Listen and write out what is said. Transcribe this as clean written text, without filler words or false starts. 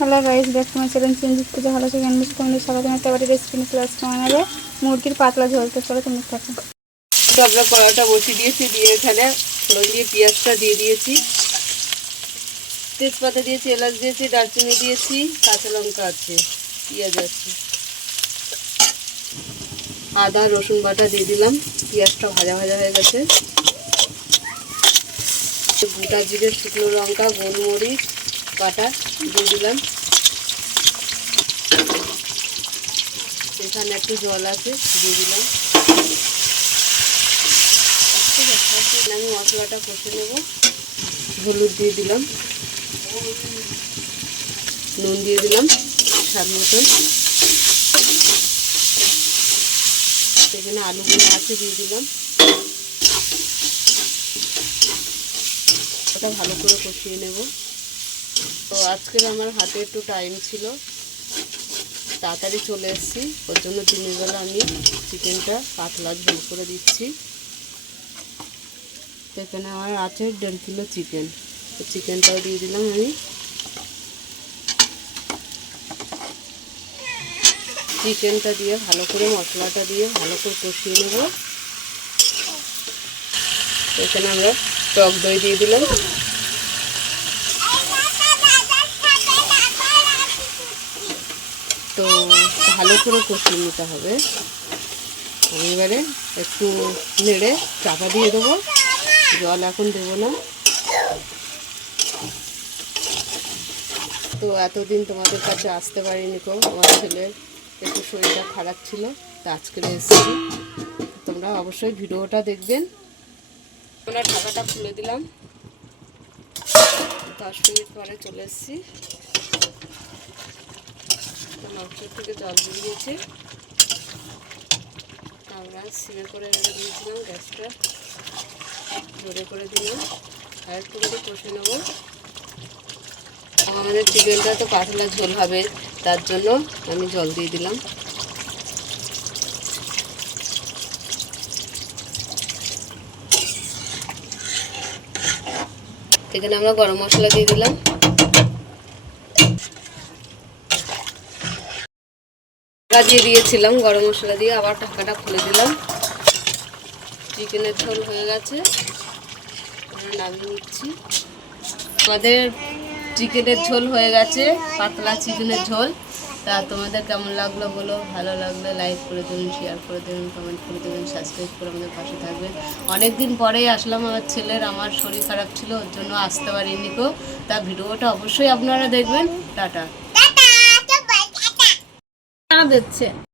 Hello guys, back to my channel Chinjit Puja. ভালো second miss তোমাদের স্বাগতম। একটা বাড়ি রেসিপি নিয়ে চলে আসতে বানাবে মুরগির পাতলা ঝোল। তো চলো তুমি থাকো। তো আমরা কড়াটা বসিয়ে দিয়েছি, দিয়ে এখানে ফোড়ন দিয়ে পেঁয়াজটা দিয়ে দিয়েছি, তেজপাতা দিয়েছি, এলাচ দিয়েছি, দারচিনি দিয়েছি, কাঁচা লঙ্কা আছে, পেঁয়াজ আছে, আদা রসুন বাটা দিয়ে দিলাম। পেঁয়াজটা ভাজা ভাজা হয়ে গেছে। গোটা জিরে, শুকনো লঙ্কা, গোলমরিচ বাটা দিয়ে দিলাম। এখানে একটু জল আছে, দিয়ে দিলাম। আমি মশলাটা কষে নেব। হলুদ দিয়ে দিলাম, নুন দিয়ে দিলাম স্বাদ মতন। এখানে আলুগুলো আছে, দিয়ে দিলাম। ওটা ভালো করে কষিয়ে নেব। তো আজকের আমার হাতে একটু টাইম ছিল, তাড়াতাড়ি চলে এসেছি, ওর জন্য দিনের বেলা আমি চিকেনটা পাতলা ঝোল করে দিচ্ছি। এখানে আমার আছে 1.5 কিলো চিকেন। তো চিকেনটাও দিয়ে দিলাম আমি। চিকেনটা দিয়ে ভালো করে মশলাটা দিয়ে ভালো করে কষিয়ে নেব। এখানে আমরা টক দই দিয়ে দিলাম। তো ভালো করে কষিয়ে নিতে হবে। আমি এবারে একটু নেড়ে চাপা দিয়ে দেবো, জল এখন দেবো না। তো এতদিন তোমাদের কাছে আসতে পারিনি কো, আমার ছেলের একটু শরীরটা খারাপ ছিল, তো আজকে এসেছি। তোমরা অবশ্যই ভিডিওটা দেখবেন। আমরা ঢাকাটা খুলে দিলাম। 10 মিনিট পরে চলে এসেছি। মাংস থেকে জল বেরিয়েছে। আমরা সিমে করে রেখে দিয়েছিলাম, গ্যাসটা জোরে করে দিলাম। আর একটু করে কষে নেব। আমাদের চিকেনটা তো পাতলা ঝোল হবে, তার জন্য আমি জল দিয়ে দিলাম। এখানে আমরা গরম মশলা দিয়ে দিলাম। দিয়ে দিয়েছিলাম গরম মশলা দিয়ে, আবার ঢাকাটা খুলে দিলাম। চিকেনের ঝোল হয়ে গেছে, আমরা নামিয়ে নিচ্ছি। আমাদের চিকেনের ঝোল হয়ে গেছে, পাতলা চিকেনের ঝোল। তা তোমাদের কেমন লাগলো বলো। ভালো লাগলে লাইক করে দেবেন, শেয়ার করে দেবেন, কমেন্ট করে দেবেন, সাবস্ক্রাইব করে আমাদের পাশে থাকবেন। অনেক দিন পরেই আসলাম, আমার শরীর খারাপ ছিল, ওর জন্য আসতে পারিনি কো। তা ভিডিওটা অবশ্যই আপনারা দেখবেন। টাটা। দিচ্ছে।